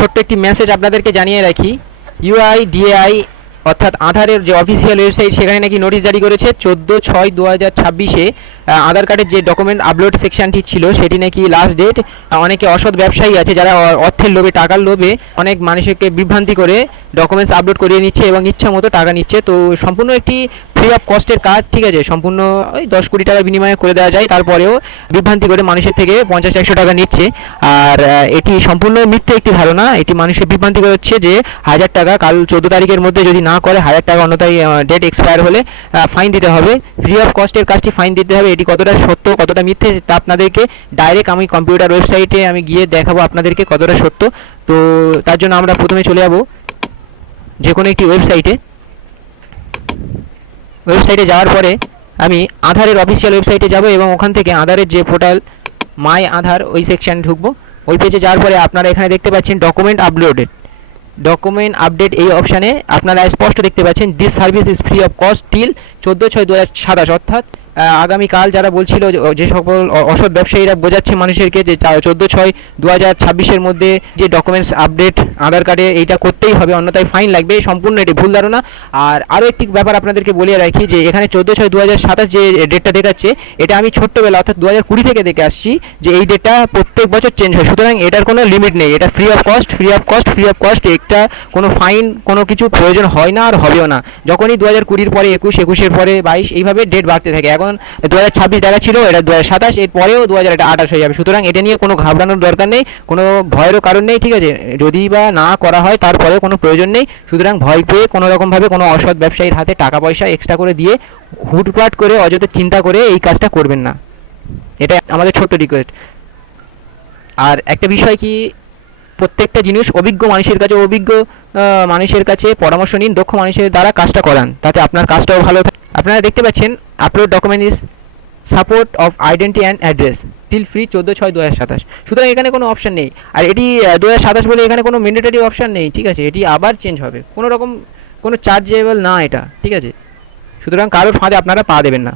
ছোট্ট একটি মেসেজ আপনাদেরকে জানিয়ে রাখি, ইউআইডিএআই অর্থাৎ আধারের যে অফিসিয়াল ওয়েবসাইট সেখানে নাকি নোটিশ জারি করেছে 14/6/2026-এ আধার কার্ডের যে ডকুমেন্ট আপলোড সেকশনটি ছিল সেটি নাকি লাস্ট ডেট। অনেকে অসৎ ব্যবসায়ী আছে যারা অর্থের লোভে, টাকার লোভে অনেক মানুষকে বিভ্রান্তি করে ডকুমেন্টস আপলোড করিয়ে নিচ্ছে এবং ইচ্ছা মতো টাকা নিচ্ছে। তো সম্পূর্ণ একটি ফ্রি অফ কস্টের কাজ, ঠিক আছে, সম্পূর্ণ ওই 10 কোটি টাকার বিনিময়ে করে দেওয়া যায়, তারপরেও বিভ্রান্তি করে মানুষের থেকে 50-100 টাকা নিচ্ছে। আর এটি সম্পূর্ণ মিথ্যে একটি ধারণা। এটি মানুষকে বিভ্রান্তি করছে যে 1000 টাকা কাল 14 তারিখের মধ্যে যদি না করে 1000 টাকা অন্যথায় ডেট এক্সপায়ার হলে ফাইন দিতে হবে। ফ্রি অফ কস্টের কাজটি ফাইন দিতে হবে। এটি কতটা সত্য কতটা মিথ্যে তা আপনাদেরকে ডাইরেক্ট আমি কম্পিউটার ওয়েবসাইটে আমি গিয়ে দেখাবো আপনাদেরকে কতটা সত্য। তো তার জন্য আমরা প্রথমে চলে যাব যে কোনো একটি ওয়েবসাইটে যাওয়ার পরে আমি আধারের অফিসিয়াল ওয়েবসাইটে যাব এবং ওখান থেকে আধারের যে পোর্টাল মাই আধার ওই সেকশন ঢুকবো। ওই পেজে যাওয়ার পরে আপনারা এখানে দেখতে পাচ্ছেন ডকুমেন্ট আপডেট এই অপশানে আপনারা স্পষ্ট দেখতে পাচ্ছেন this service is free of cost till 14/6/2027, অর্থাৎ আগামীকাল যারা বলছিল যে সকল অসৎ ব্যবসায়ীরা বোঝাচ্ছে মানুষেরকে যে 14/6/2026-এর মধ্যে যে ডকুমেন্টস আপডেট আধার কার্ডে এইটা করতেই হবে অন্যথায় ফাইন লাগবে, সম্পূর্ণ এটি ভুল ধারণা। আর আরও একটি ব্যাপার আপনাদেরকে বলিয়ে রাখি যে এখানে 14/6/2027 যে ডেটটা দেখাচ্ছে এটা আমি ছোট্টবেলা অর্থাৎ 2020 থেকে দেখে আসছি যে এই ডেটটা প্রত্যেক বছর চেঞ্জ হয়, সুতরাং এটার কোনো লিমিট নেই। এটা ফ্রি অফ কস্ট, একটা কোনো ফাইন কোনো কিছু প্রয়োজন হয় না আর হবেও না। যখনই 2020-এর পরে 21-এর পরে 22 এইভাবে ডেট বাড়তে থাকে। এখন 2026 দেখা ছিল, এটা 2027, এর পরেও 2028 হয়ে যাবে। সুতরাং এটা নিয়ে কোনো ঘাবড়ানোর দরকার নেই, কোনো ভয়েরও কারণ নেই, ঠিক আছে। যদি বা না করা হয় তারপরেও কোনো প্রয়োজন নেই। সুতরাং ভয় পেয়ে কোনো রকমভাবে কোনো অসৎ ব্যবসায়ীর হাতে টাকা পয়সা এক্সট্রা করে দিয়ে হুটপাট করে অযথা চিন্তা করে এই কাজটা করবেন না, এটা আমাদের ছোট্ট রিকোয়েস্ট। আর একটা বিষয় কি, প্রত্যেকটা জিনিস অভিজ্ঞ মানুষের কাছে পরামর্শ নিন, দক্ষ মানুষের দ্বারা কাজটা করান, তাতে আপনার কাজটাও ভালো থাকে। আপনারা দেখতে পাচ্ছেন upload document is support of identity and address till free 14/6/2027। সুতরাং এখানে কোনো অপশান নেই। আর এটি 2027 বলে এখানে কোনো ম্যান্ডেটরি অপশান নেই, ঠিক আছে। এটি আবার চেঞ্জ হবে, কোনো রকম কোনো চার্জেবল না এটা, ঠিক আছে। সুতরাং কারোর ফাঁদে আপনারা পা দেবেন না।